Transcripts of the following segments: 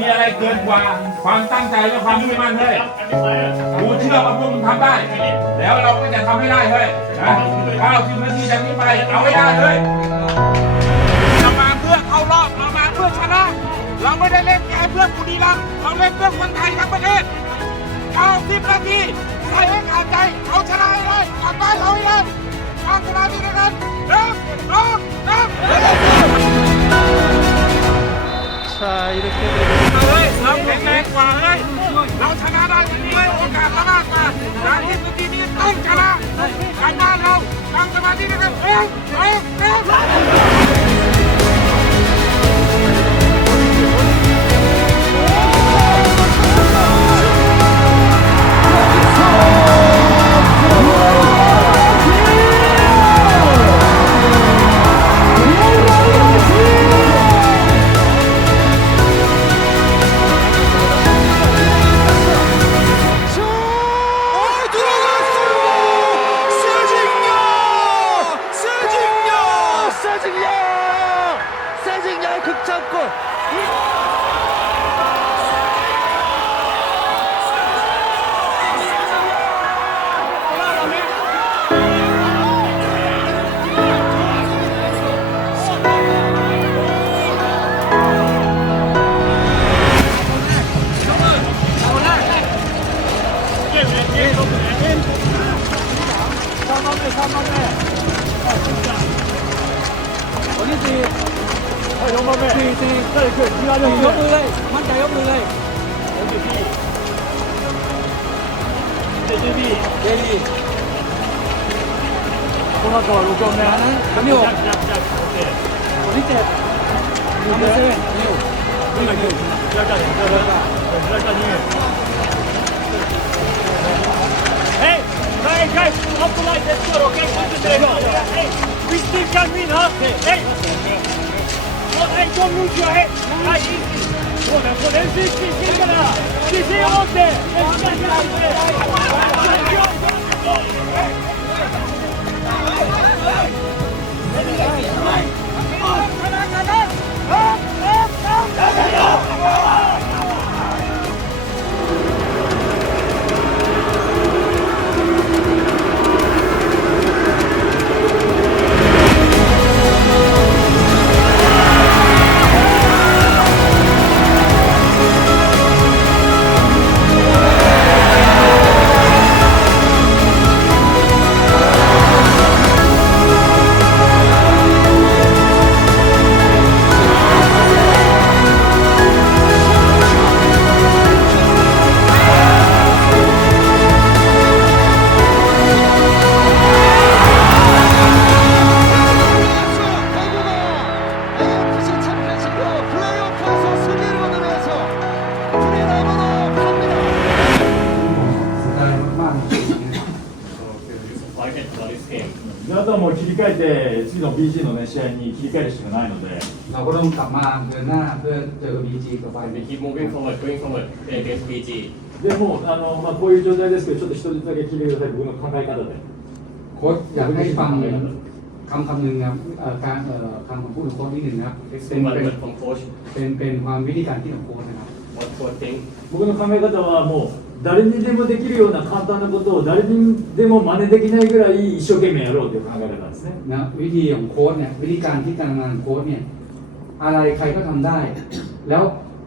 มีอะไรเกินกว่าความตั้งใจและความมุ่งมั่นเลยกูเชื่อว่าพวกมึงทำได้ แล้วเราก็จะทำให้ได้เลยนะ90นาทีจากนี้ไปเอาให้ได้เลยเรามาเพื่อเข้ารอบเรามาเพื่อชนะ เราไม่ได้เล่นแค่เพื่อบุรีรัมย์เราเล่นเพื่อคนไทยทั้งประเทศ 90 นาทีใครให้ขาดใจเอาชนะให้ได้กลับบ้านเราให้ได้90นาทีนะครับหนึ่งสองสาม 자 이렇게 กว่าเฮ้ยเราชนะได้วันนี้โอกาสเรามากาการที่นาทีนี้ต้องชนะการบ้านเราตั้งสมาธินะครับเร็วเร็วเร็ว 그, ยกมือเลยมั่นใจยกมือเลยเจดีเจดีคนละตัวลูกโจมนะนั้นคนที่หกคนที่เจ็ดทำไปเซเว่นนิวนิวนิว Hey, hey guys, up the light, let's go, okay? Hey, we still can win, huh? Hey, oh, hey, don't lose your head. Hey, easy. そうだ、これ練習していけるから、自信を持って、練習して はもう切り替えて、次の BG の、ね、試合に切り替えるしかないので、 เราก็ต้องกลับมาเดินหน้าเพื่อเจอ BG ต่อไป We keep moving forward, going forward against BG. でもうあの、まあ、こういう状態ですけど、ちょっと一つだけ聞いてください、僕の考え方で。 โค้ชอยากให้ฟังคำคำหนึ่งนะครับเอ่อการเอ่อคำของผู้ของโค้ชนิดหนึ่งนะครับ It's เป็น one เป็น word from coach. เป็นเป็นความวิธีการคิดของโค้ชนะครับ What coach think. 僕の考え方はもう 誰にでもできるような簡単なことを誰にでも真似できないぐらい一生懸命やろうという考え方ですね。 นะวิธีของโค้ชเนี่ยวิธีการที่การทำงานของโค้ชเนี่ยอะไรใครก็ทำได้ แล้ว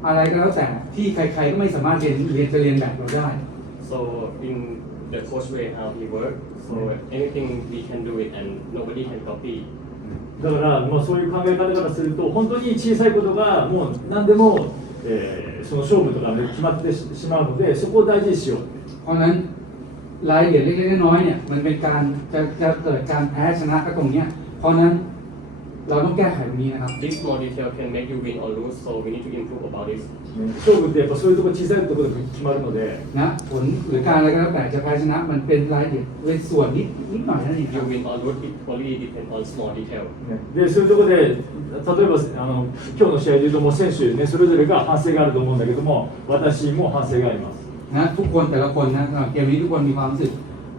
อะไรก็แล้วแต่ที่ใครๆก็ไม่สามารถเรียนเรียนจะเรียนแบบเราได้ So in the coach way how he work, so anything we can do it and nobody can copy. だから、まあ、そういう考え方からすると本当に小さいことがもう何でも、えー その勝負とかで決まってししまうのでそこを大事にしよう เพราะฉะนั้นรายละเอียดเล็กๆน้อยๆเนี่ยมันเป็นการจะจะเกิดการแพ้ชนะก็ตรงเนี้ยเพราะฉะนั้น เราต้องแก้ไขตรงนี้นะครับ This small detail can make you win or lose, so we need to improve about this. 勝負ってやっぱそういうところ小さいところで決まるので นะผลหรือการอะไรก็แล้วแต่จะแพ้ชนะมันเป็นรายละเอียดเป็นส่วนนิดนิดหน่อยนั่นเองค You รับ win or lose, it only depend on small detail. でそういうところで例えばあの今日の試合でいうともう選手、ね、それぞれが反省があると思うんだけども私も反省があります นะทุกคนแต่ละคนนะสำหรับเกมนี้ทุกคนมีความรู้สึก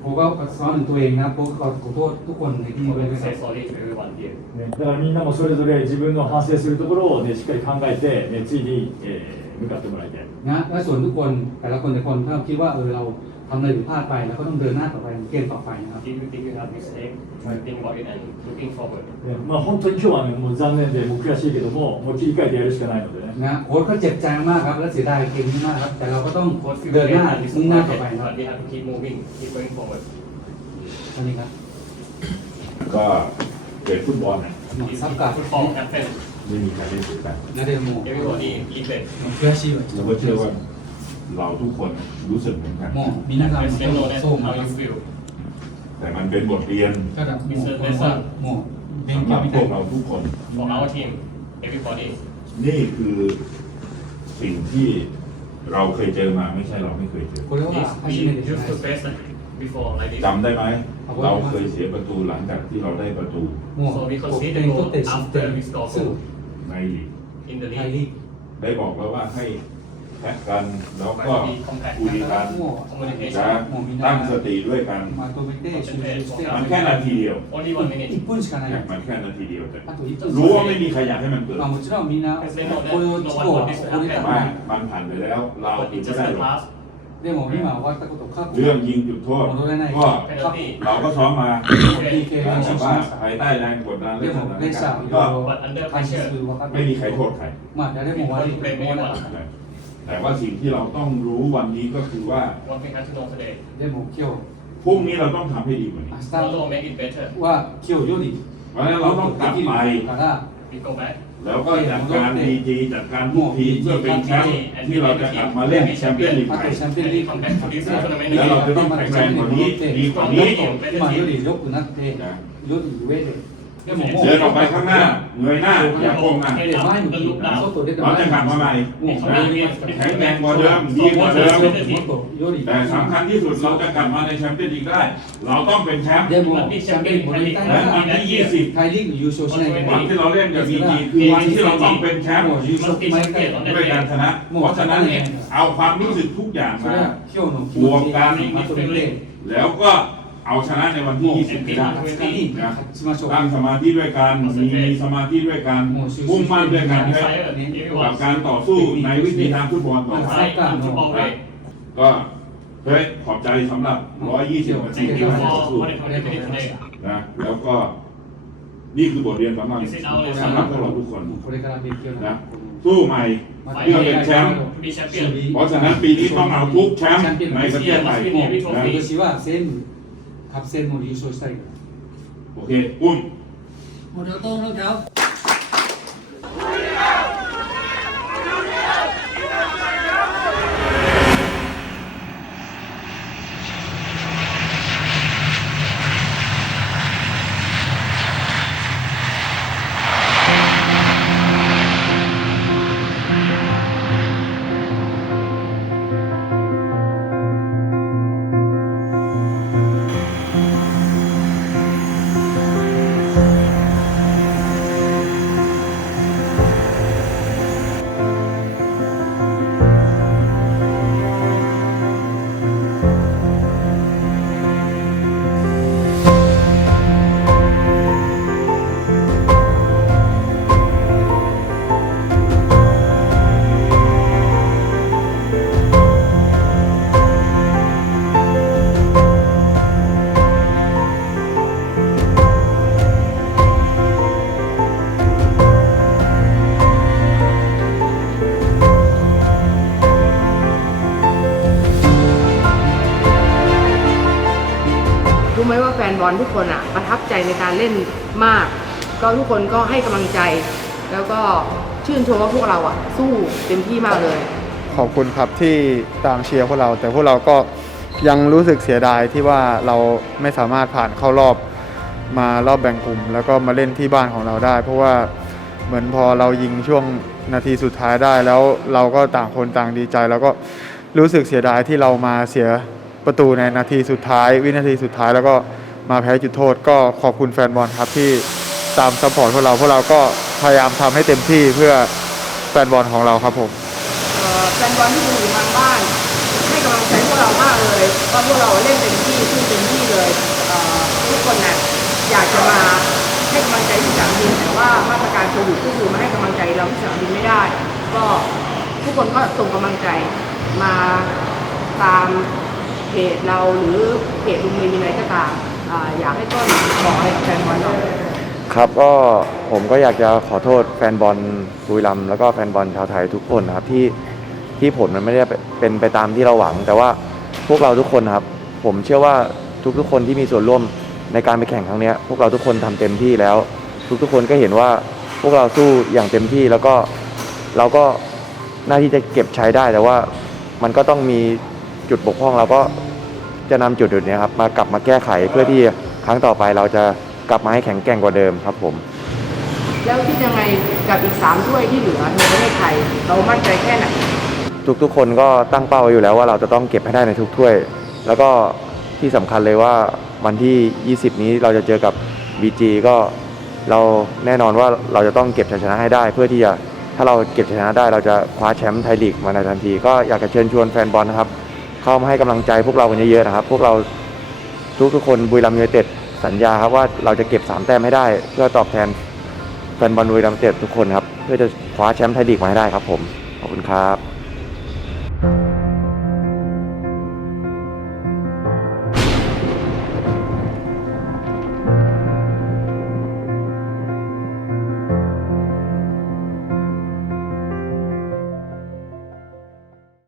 ะโค้ชก็สะท้อนถึงตัวเองนะโค้ชก็ขอโทษทุกคนในที่ so นี้ด้วย we นะครั say บ sorry to everyone here ね、だからみんなもそれぞれ自分の反省するところを、ね、しっかり考えて、ね、次に、えー向かってもらいたい。 นะและส่วนทุกคนแต่ละคนแต่ละคนถ้าคิดว่าเออเรา ทำอะไรผิดพลาดไปแล้วก็ต้องเดินหน้าต่อไปในเกมต่อไปนะครับ if you think you have mistake try to think about it and looking forward ねまあ、本当に今日は、ね、もう残念でもう悔しいけどももう切り替えてやるしかないのでね。 นะโค้ชก็เจ็บใจมากครับและเสียดายเกมนี้มากครับ แต่เราก็ต้อง coach feel เดินห great น้า and มุ่งหน้าต่อ disappointed ไปนะครับ but we have to keep moving keep going forward อันนี้ครับ ก็เกิดฟุตบอลน่ะ หมอ It's ซับกับ football happen ไม่มีใครเล่นสุดกัน นาเดโม everybody eat it 悔しいわ เราก็เชื่อว่า เราทุกคนรู้สึกเหมือนกันมีนักう皆さんもそうそう思いますよแต่มันเป็นบทเรียนただもうこれはもう勉สำหรับพวกเราทุกคนของ our team everybody นี่คือสิ่งที่เราเคยเจอมาไม่ใช่เราไม่เคยเจอこれは is 初 we めてじゃ used ない to before like จำได้ไหม เราเคยเสียประตูหลังจากที่เราได้ประตูโう得点取って失点するนลีก in the 大 league ลีกได้บอกแล้วว่าให้ แท็กกันแล้วก็คุยกันนะตั้งสติด้วยกัน มันแค่นาทีเดียวมันแค่นาทีเดียวรู้ว่าไม่มีใครอยากให้มันเกิดเรามันผ่านไปแล้ว เราถึงจะได้หรอกเรื่องของพี่หมาว่าตะกุตกข้าเรื่องยิงจุดโทษก็เราก็ซ้อมมาแต่ว่าภายใต้แรงกดดันเรื่องของการก็ไม่มีใครโทษใครมาจะได้บอกว่าเป็นโมนะ แต่ว่าสิ่งที่เราต้องรู้วันนี้ก็คือว่า what we have to know today でも今 พรุ่งนี้เราต้องทำให้ดีกว่านี้ 日明 tomorrow 日 make it better は今日より เพราะฉะนั้นเราต้องกลับไป から we go back แล้วก็จัดการดีจีจัดการทุกทีมเพื่อเป็นแชมป์ที่เราจะกลับมาเล่นแชมเปี้ยนลีก あ ใหม่ とチャンピオンリーグ come back to this tournament แล้วเรา again จะต้องแข็งแรงกว่านี้ดีกว่านี้ 今より良くなってより上で เดินออออกไปไปข้างหน้าเงยหน้าอย่าโกงอะเราจะกลับมาใหม่แข็งแรงกว่าเดิมดีกว่าเดิมแต่สำคัญที่สุดเราจะกลับมาในแชมเปี้ยนลีกได้ เราต้องเป็นแชมป์แชมเปี้ยนส์ละวันที่ 20 ไทยลีกอยูโซใช่ไหวันที่เราเล่นกับบีดีคือวันที่เราต้องเป็นแชมป์ยูโซด้วยการชนะเพราะฉะนั้นเอาความรู้สึกทุกอย่างมา เที่ยวหนุ่มบวกกัน แล้วก็ เอาชนะในวันที่20ไม่ได้นะตั้งสมาธิด้วยกันมีสมาธิด้วยกันมุ่งมั่นด้วยกันด้วยกับการต่อสู้ในวิธีทางฟุตบอลต่อไปก็เฮ้ยขอบใจสำหรับ 120นาทีที่เราต่อสู้นะแล้วก็นี่คือบทเรียนสำคัญสำหรับพวกเราทุกคนนะสู้ใหม่เพื่อเป็นแชมป์เพราะฉะนั้นปีนี้ต้องเอาทุกแชมป์ในประเทศไทยนะ カップ戦も優勝したいから โอเคอุ้ม một đầu tôn đâu cháu รู้ ไหมว่าแฟนบอลทุกคนอะประทับใจในการเล่นมาก ก็ทุกคนก็ให้กำลังใจ แล้วก็ชื่นชมว่าพวกเราอะสู้เต็มที่มากเลย ขอบคุณครับที่ตามเชียร์พวกเรา แต่พวกเราก็ยังรู้สึกเสียดายที่ว่าเราไม่สามารถผ่านเข้ารอบมารอบแบ่งกลุ่ม แล้วก็มาเล่นที่บ้านของเราได้ เพราะว่าเหมือนพอเรายิงช่วงนาทีสุดท้ายได้แล้วเราก็ต่างคนต่างดีใจ แล้วก็รู้สึกเสียดายที่เรามาเสีย ประตูในนาทีสุดท้าย วินาทีสุดท้ายแล้วก็มาแพ้จุดโทษ ก็ขอบคุณแฟนบอลครับที่ตามซัพพอร์ตพวกเราพวกเราก็พยายามทำให้เต็มที่เพื่อแฟนบอลของเราครับผมแฟนบอลที่อยู่ทางบ้านให้กำลังใจพวกเรามากเลยว่าพวกเราเล่นเต็มที่สู้เต็มที่เลยทุกคนน่ะอยากจะมาให้กำลังใจที่สนามบินแต่ว่ามาตรการโควิดก็คือมาให้กำลังใจเราที่สนามบินไม่ได้ ก็ทุกคนก็ส่งกำลังใจมาตาม เพจเราหรือเพจลุงเมย์มีอะไรก็ตามอ่าอยากให้ต้นบอกอะไรกับแฟนบอลหน่อยครับก็ผมก็อยากจะขอโทษแฟนบอลบุรีรัมย์แล้วก็แฟนบอลชาวไทยทุกคนนะครับที่ที่ผลมันไม่ได้เป็นไปตามที่เราหวัง แต่ว่าพวกเราทุกคนนะครับ ผมเชื่อว่าทุกๆคนที่มีส่วนร่วมในการไปแข่งครั้งเนี้ยพวกเราทุกคนทำเต็มที่แล้ว ทุกๆคนก็เห็นว่าพวกเราสู้อย่างเต็มที่แล้วก็เราก็หน้าที่จะเก็บใช้ได้แต่ว่ามันก็ต้องมี จุดบกพร่องเราก็จะนำจุดจุดๆเนี้ยครับมากลับมาแก้ไขเพื่อที่ครั้งต่อไปเราจะกลับมาให้แข็งแกร่งกว่าเดิมครับผม แล้วคิดยังไงกับอีกสามถ้วยที่เหลือในประเทศไทยเรามั่นใจแค่ไหนทุกๆ คนก็ตั้งเป้าไว้อยู่แล้วว่าเราจะต้องเก็บให้ได้ในทุกถ้วย แล้วก็ที่สำคัญเลยว่าวันที่ 20 นี้เราจะเจอกับ BG ก็เราแน่นอนว่าเราจะต้องเก็บชัยชนะให้ได้ เพื่อที่จะถ้าเราเก็บชัยชนะได้เราจะคว้าแชมป์ไทยลีกมาในทันที ก็อยากจะเชิญชวนแฟนบอลนะครับ เข้ามาให้กำลังใจพวกเรากันเยอะๆนะครับ พวกเราทุกๆคนบุรีรัมย์ยูไนเต็ดสัญญาครับว่าเราจะเก็บสามแต้มให้ได้ เพื่อตอบแทนแฟนบอลบุรีรัมย์ยูไนเต็ดทุกคนครับ เพื่อจะคว้าแชมป์ไทยลีกมาให้ได้ครับผม ขอบคุณครับ